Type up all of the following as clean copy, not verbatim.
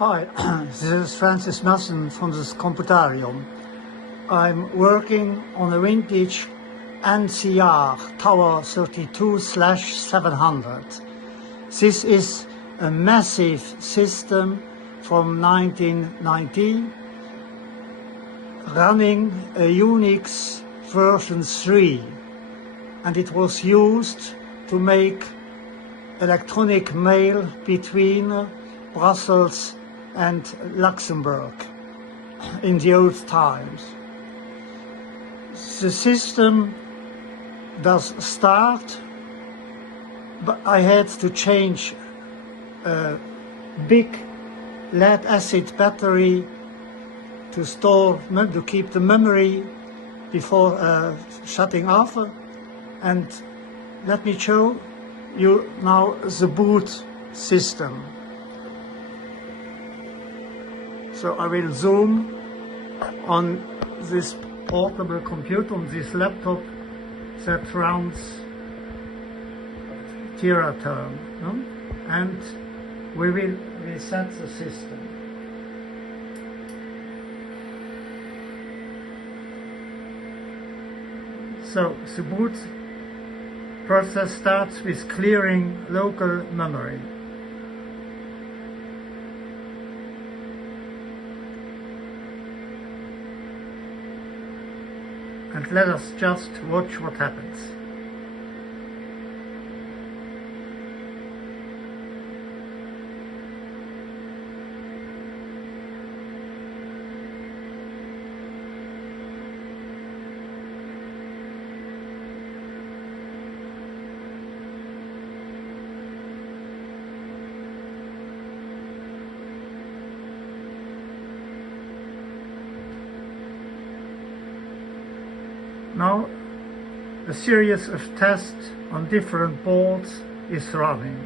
Hi, this is Francis Masson from the Computarium. I'm working on a vintage NCR Tower32/700. This is a massive system from 1919 running a Unix version 3, and it was used to make electronic mail between Brussels and Luxembourg in the old times. The system does start, but I had to change a big lead acid battery to keep the memory before shutting off. And let me show you now the boot system. So I will zoom on this portable computer, on this laptop that runs Teraterm, and we will reset the system. So the boot process starts with clearing local memory. And let us just watch what happens. Now, a series of tests on different boards is running.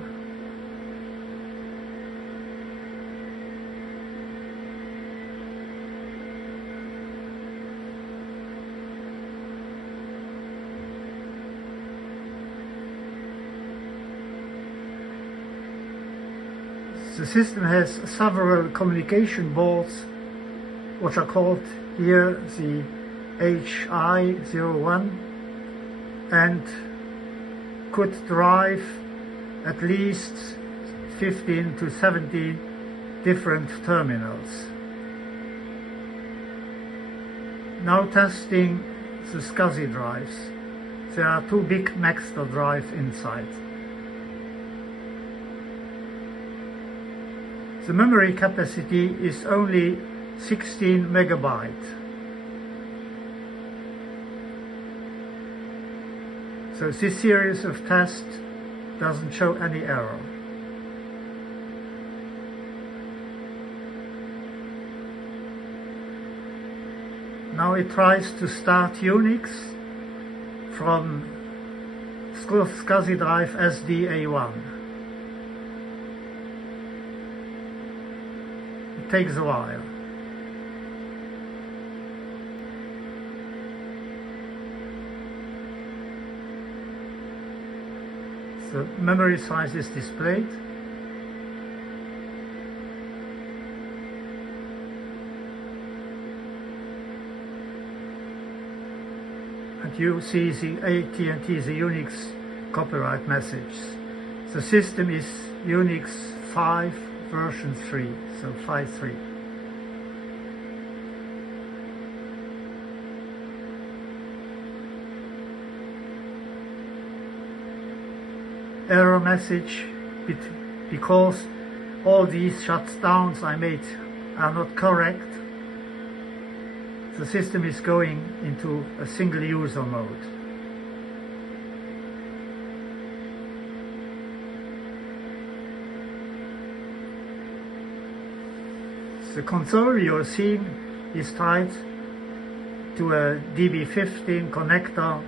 The system has several communication boards, which are called here the HI01, and could drive at least 15 to 17 different terminals. Now testing the SCSI drives. There are two big Maxtor drives inside. The memory capacity is only 16 megabytes. So this series of tests doesn't show any error. Now it tries to start Unix from SCSI drive SDA1. It takes a while. The memory size is displayed. And you see the AT&T, the Unix copyright message. The system is Unix 5 version 3, so 5.3. Error message because all these shutdowns I made are not correct. The system is going into a single user mode. The console you're seeing is tied to a DB15 connector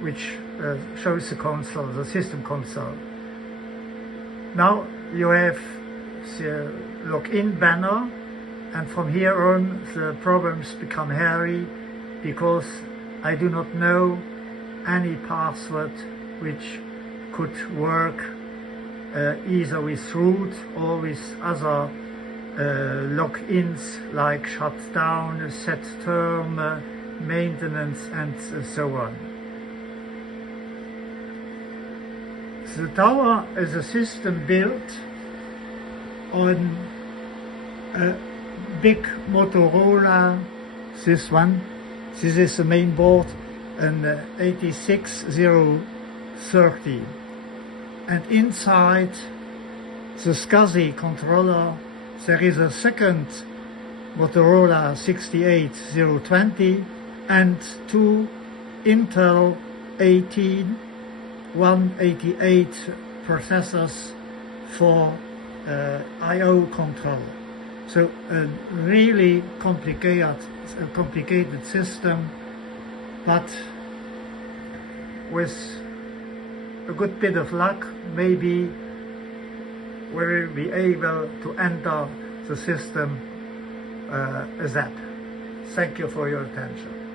which shows the console, the system console. Now you have the login banner, and from here on the problems become hairy because I do not know any password which could work either with root or with other logins like shutdown, set term, maintenance, and so on. The tower is a system built on a big Motorola, this one. This is the main board, an 86030. And inside the SCSI controller there is a second Motorola 68020 and two Intel 188 processors for I/O control. So a really complicated system, but with a good bit of luck, maybe we will be able to enter the system ASAP. Thank you for your attention.